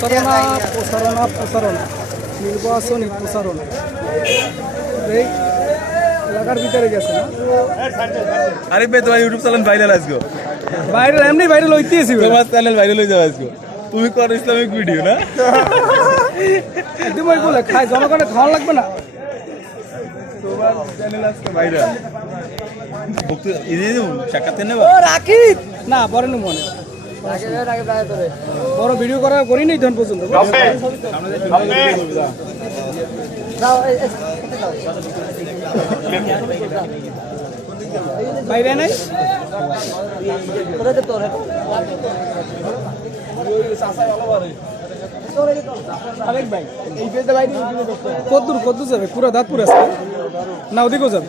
প্রচারণা প্রচারণা প্রচারণা নির্বাচনী প্রচারণা এই এলাকার ভিতরে গেছে না? আরে ভাই তোমার ইউটিউব চ্যানেল ভাইরাল আজকে। ভাইরাল এমনি ভাইরাল হইতেছি তোমার চ্যানেল ভাইরাল হয়ে যাবে আজকে। তুমি করো ইসলামিক ভিডিও না? তুমি বলে খাই জনগণের খাওয়া লাগবে না। তোমার চ্যানেল আজকে ভাইরাল সাক্ষাৎ নেবা। ও রাখি না পরে নি মনে। বড় ভিডিও করা করিনি ধন পর্যন্ত। বাইরে নাই কদ্দুর কদ্দুর যাবে পুরো দাঁতপুর আছে। না ওদিকেও যাবে।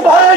ভাই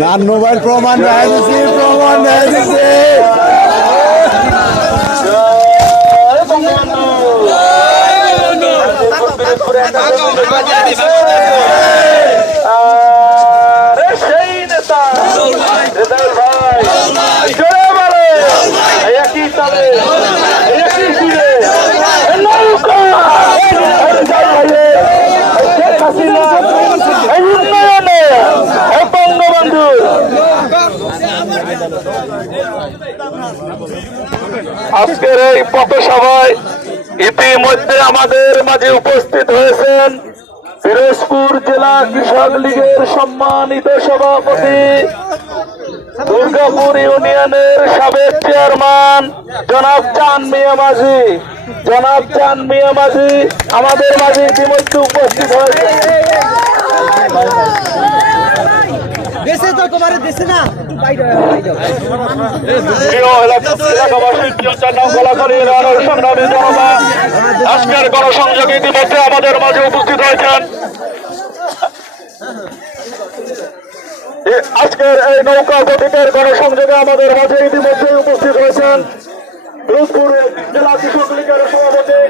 না মোবাইল প্রমাণ দেখা প্রমাণ দেখা দিছি। সেই নেতা আজকের এই পথসভায় ইতিমধ্যে আমাদের মাঝে উপস্থিত হয়েছেন পিরোজপুর জেলা কৃষক লীগের সম্মানিত সভাপতি, দুর্গাপুর ইউনিয়নের সাবেক চেয়ারম্যান জনাব চান মিয়া মাঝি। জনাব চান মিয়া মাঝি আমাদের মাঝে ইতিমধ্যে উপস্থিত হয়েছে দেশে তো তোমার দেশে না। আজকের গণসংযোগ ইতিমধ্যে আমাদের মাঝে উপস্থিত হয়েছেন। আজকের এই নৌকা প্রতীকের গণসংযোগে আমাদের মাঝে ইতিমধ্যে উপস্থিত হয়েছেন রূপপুর জেলা কৃষক লীগের সভাপতি